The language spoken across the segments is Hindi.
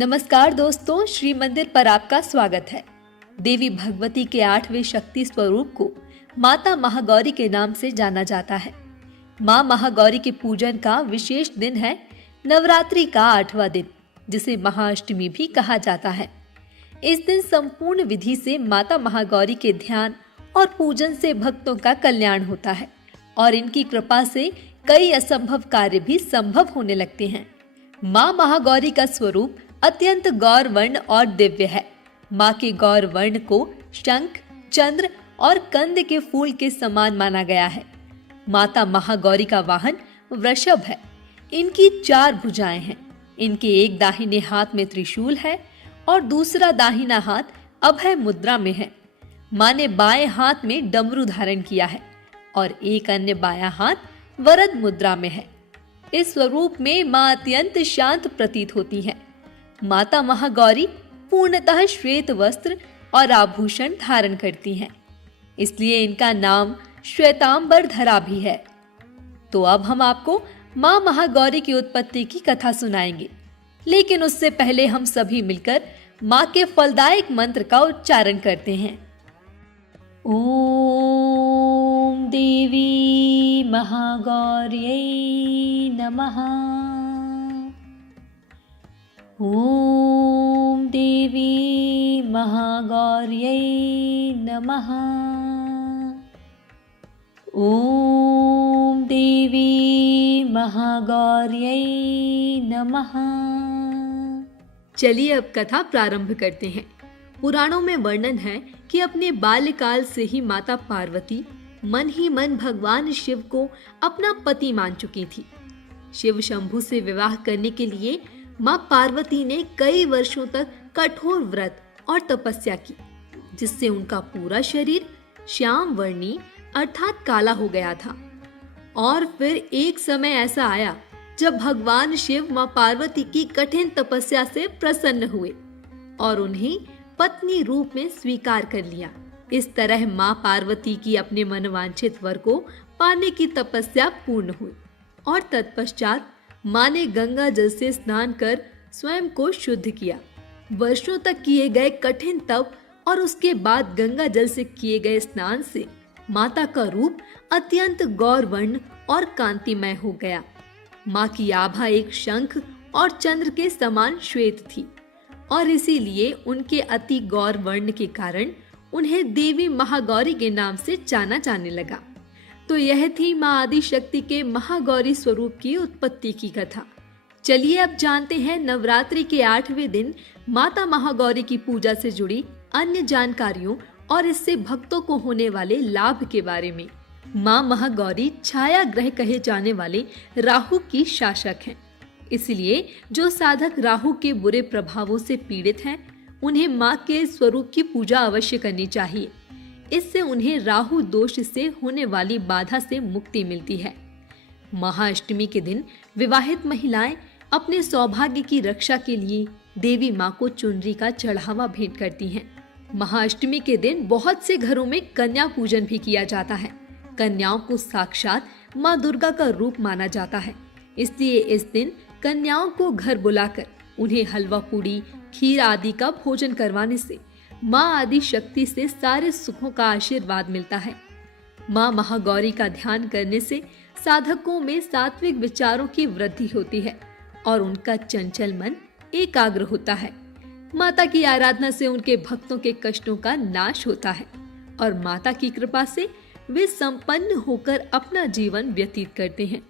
नमस्कार दोस्तों, श्री मंदिर पर आपका स्वागत है। देवी भगवती के 8वें शक्ति स्वरूप को माता महागौरी के नाम से जाना जाता है। मां महागौरी के पूजन का विशेष दिन है नवरात्रि का 8वां दिन, जिसे महाअष्टमी भी कहा जाता है। इस दिन संपूर्ण विधि से माता महागौरी के ध्यान और पूजन से भक्तों का कल्याण होता है और इनकी कृपा से कई असंभव कार्य भी संभव होने लगते हैं। मां महागौरी का स्वरूप अत्यंत गौर वर्ण और दिव्य है। मां के गौर वर्ण को शंख, चंद्र और कंद के फूल के समान माना गया है। माता महागौरी का वाहन वृषभ है। इनकी 4 भुजाएं हैं। इनके एक दाहिने हाथ में त्रिशूल है और दूसरा दाहिना हाथ अभय मुद्रा में है। मां ने बाएं हाथ में डमरू धारण किया है और एक अन्य बायां हाथ वरद मुद्रा में है। इस स्वरूप में मां अत्यंत शांत प्रतीत होती हैं। माता महागौरी पूर्णतः श्वेत वस्त्र और आभूषण धारण करती हैं, इसलिए इनका नाम श्वेतांबर धरा भी है। तो अब हम आपको मां महागौरी की उत्पत्ति की कथा सुनाएंगे, लेकिन उससे पहले हम सभी मिलकर मां के फलदायक मंत्र का उच्चारण करते हैं। ओम देवी महागौर्यै नमः। ओम देवी महागौर्यै नमः। ओम देवी महागौर्यै नमः। चलिए अब कथा प्रारंभ करते हैं। पुराणों में वर्णन है कि अपने बाल्यकाल से ही माता पार्वती मन ही मन भगवान शिव को अपना पति मान चुकी थी। शिव शंभु से विवाह करने के लिए मां पार्वती ने कई वर्षों तक कठोर व्रत और तपस्या की, जिससे उनका पूरा शरीर श्याम वर्णी अर्थात काला हो गया था। और फिर एक समय ऐसा आया जब भगवान शिव मां पार्वती की कठिन तपस्या से प्रसन्न हुए और उन्हें पत्नी रूप में स्वीकार कर लिया। इस तरह मां पार्वती की अपने मनवांछित वर को पाने की तपस्या पूर्ण हुई और तत्पश्चात मां ने गंगा जल से स्नान कर स्वयं को शुद्ध किया। वर्षों तक किए गए कठिन तप और उसके बाद गंगा जल से किए गए स्नान से माता का रूप अत्यंत गौर वर्ण और कांतिमय हो गया। मां की आभा एक शंख और चंद्र के समान श्वेत थी और इसीलिए उनके अति गौर वर्ण के कारण उन्हें देवी महागौरी के नाम से जाना जाने लगा। तो यह थी मां आदि शक्ति के महागौरी स्वरूप की उत्पत्ति की कथा। चलिए अब जानते हैं नवरात्रि के 8वें दिन माता महागौरी की पूजा से जुड़ी अन्य जानकारियों और इससे भक्तों को होने वाले लाभ के बारे में। मां महागौरी छाया ग्रह कहे जाने वाले राहु की शासक हैं। इसलिए जो साधक राहु के बुरे प्रभावों से पीड़ित हैं, उन्हें मां के स्वरूप की पूजा अवश्य करनी चाहिए। इससे उन्हें राहु दोष से होने वाली बाधा से मुक्ति मिलती है। महाअष्टमी के दिन विवाहित महिलाएं अपने सौभाग्य की रक्षा के लिए देवी मां को चुनरी का चढ़ावा भेंट करती हैं। महाअष्टमी के दिन बहुत से घरों में कन्या पूजन भी किया जाता है। कन्याओं को साक्षात मां दुर्गा का रूप माना जाता है, इसलिए इस दिन कन्याओं को घर बुलाकर उन्हें हलवा पूड़ी, खीर आदि का भोजन करवाने से मां आदि शक्ति से सारे सुखों का आशीर्वाद मिलता है। मां महागौरी का ध्यान करने से साधकों में सात्विक विचारों की वृद्धि होती है और उनका चंचल मन एकाग्र होता है। माता की आराधना से उनके भक्तों के कष्टों का नाश होता है और माता की कृपा से वे संपन्न होकर अपना जीवन व्यतीत करते हैं।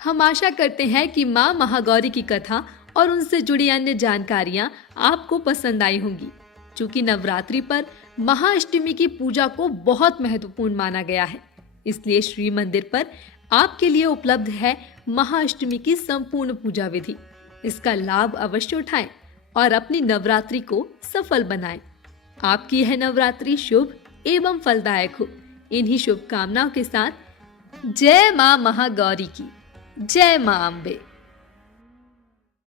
हम आशा करते हैं कि मां महागौरी की कथा और उनसे जुड़ी अन्य जानकारियां आपको पसंद आई होंगी। चूंकि नवरात्रि पर महाअष्टमी की पूजा को बहुत महत्वपूर्ण माना गया है, इसलिए श्री मंदिर पर आपके लिए उपलब्ध है महाअष्टमी की संपूर्ण पूजा विधि। इसका लाभ अवश्य उठाएं और अपनी नवरात्रि को सफल बनाएं। आपकी यह नवरात्रि शुभ एवं फलदायक हो। इन्हीं शुभकामनाओं के साथ जय मां महागौरी की, जय मां अम्बे।